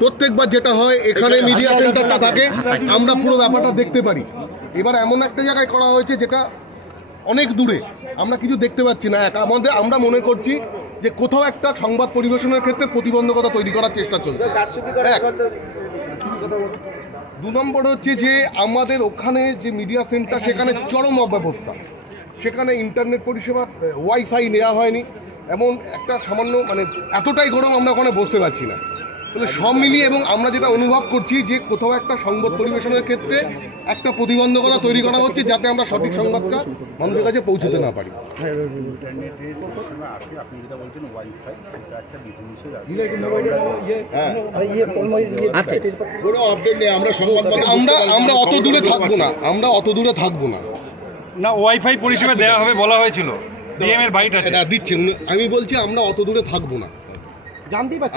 প্রত্যেকবার যেটা হয় এখানে মিডিয়া সেন্টারটা থাকে, আমরা পুরো ব্যাপারটা দেখতে পারি। এবার এমন একটা জায়গায় করা হয়েছে যেটা অনেক দূরে, আমরা কিছু দেখতে পাচ্ছি না। আমরা মনে করছি যে কোথাও একটা সংবাদ পরিবেশনের ক্ষেত্রে প্রতিবন্ধকতা তৈরি করার চেষ্টা চলছে। 2 নম্বর হচ্ছে যে আমাদের ওখানে যে মিডিয়া সেন্টার সেখানে চরম অব্যবস্থা, সেখানে ইন্টারনেট পরিষেবা ওয়াইফাই নেওয়া হয়নি, এমন একটা সামান্য মানে এতটাই গরম আমরা ওখানে বসতে পারছি না। তাহলে সব মিলিয়ে এবং আমরা যেটা অনুভব করছি যে কোথাও একটা সংবাদ পরিবেশনের ক্ষেত্রে একটা প্রতিবন্ধকতা তৈরি করা হচ্ছে যাতে আমরা সঠিক সংবাদটা মানুষের কাছে পৌঁছতে না পারি। আমরা অত দূরে থাকবো না, আমরা অত দূরে থাকবো না। না, ওয়াইফাই পরিষেবা দেওয়া হবে বলা হয়েছিল, ডিএম এর বাইট আছে, দিচ্ছেন। আমি বলছি আমরা অত দূরে থাকবো না,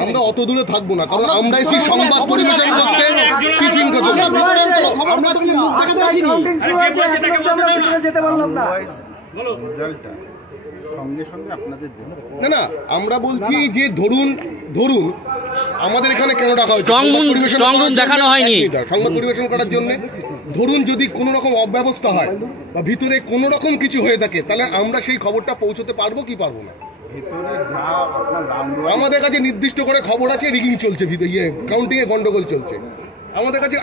আমরা অত দূরে থাকবো না, কারণ আমরা এসে সংবাদ পরিবেশন করতে টিফিন করতে না না। আমরা বলছি যে ধরুন আমাদের এখানে কেন ডাকা হয়েছে দেখানো হয়নি সংবাদ পরিবেশন করার জন্য। ধরুন যদি কোনো রকম অব্যবস্থা হয় বা ভিতরে কোনো রকম কিছু হয়ে থাকে, তাহলে আমরা সেই খবরটা পৌঁছতে পারবো কি পারবো না? আমাদের কাছে নির্দিষ্ট করে খবর আছে, রিগিং চলছে, কাউন্টিং এ গন্ডগোল চলছে,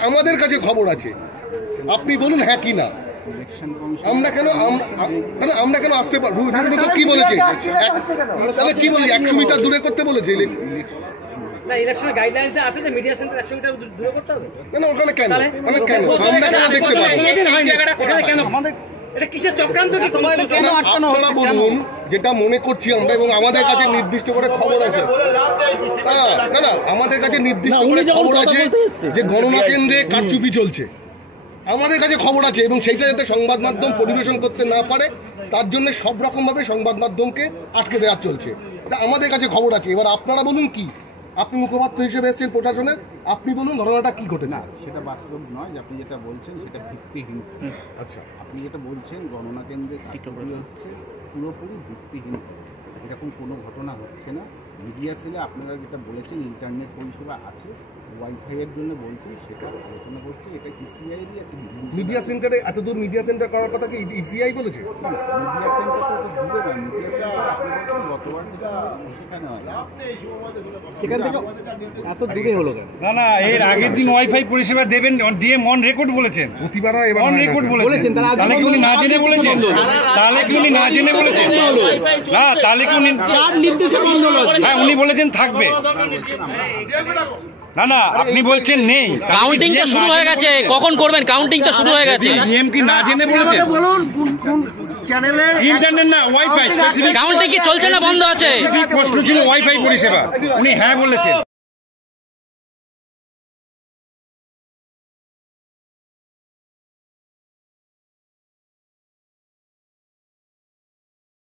আমাদের কাছে খবর আছে। আপনি বলুন হ্যাঁ কি না। আমরা কেন আসতে পারবো? কি বলেছে তাহলে, কি বলেছে 100 মিটার দূরে করতে বলেছে? না, ইলেকশনের গাইডলাইন্সে আছে যে মিডিয়া সেন্টার 100 মিটার দূরে করতে হবে। কেন ওখানে কেন আমরা কেন দেখতে পারবো? কেন এটা কিসের চক্রান্ত? আপনারা বলুন যেটা মনে করছি আমরা, এবং আমাদের কাছে নির্দিষ্ট করে খবর আছে। না না, আমাদের কাছে নির্দিষ্ট করে খবর আছে যে গণনা কেন্দ্রে কারচুপি চলছে, আমাদের কাছে খবর আছে, এবং সেইটা যাতে সংবাদ মাধ্যম পরিবেশন করতে না পারে তার জন্য সব রকম ভাবে সংবাদ মাধ্যমকে আটকে দেওয়া চলছে। এটা আমাদের কাছে খবর আছে। এবার আপনারা বলুন, কি আপনি মুখপাত্র হিসেবে এসেছেন প্রশাসনের, আপনি বলুন ঘটনাটা কি ঘটেছে। না, সেটা বাস্তব নয়। আপনি যেটা বলছেন সেটা ভিত্তিহীন। আচ্ছা, আপনি যেটা বলছেন গণনা কেন্দ্রে কারচুপি হচ্ছে, পুরোপুরি ভিত্তিহীন। এরকম কোনো ঘটনা হচ্ছে না। মিডিয়া সেলে আপনারা যেটা বলেছেন ইন্টারনেট পরিষেবা আছে, ওয়াইফাইয়ের জন্য বলছি, সেটা আলোচনা করছি। এটা ইসিআইরই একটা মিডিয়া সেন্টারে এত দূর মিডিয়া সেন্টার করার কথা কি ইসিআই বলেছে? মিডিয়া সেন্টার তো দূরে নয়। মিডিয়া সেন্টার আপনি বলছেন গতবার যেটা সেখানে হয়, সেখান থেকে এত দূরে হলো কেন? না না, এর আগের দিন ওয়াইফাই পরিষেবা দেবেন ডিএম অন রেকর্ড বলেছেন, প্রতিবার অন রেকর্ড বলেছেন। তাহলে কি উনি না জেনে বলেছেন? তাহলে কি উনি না জেনে বলেছেন? না, তাহলে কি উনি কার নির্দেশে বন্ধ হলো? হ্যাঁ, উনি বলেছেন থাকবে। না না, আপনি বলছেন নেই। কাউন্টিং তো শুরু হয়ে গেছে, কখন করবেন? কাউন্টিং তো শুরু হয়ে গেছে। ডিএম কি না জেনে বলেছেন? বলুন কোন চ্যানেলে ইন্টারনেট না ওয়াইফাই? কাউন্টিং কি চলছে না বন্ধ আছে? প্রশ্ন ছিল ওয়াইফাই পরিষেবা, উনি হ্যাঁ বলেছেন।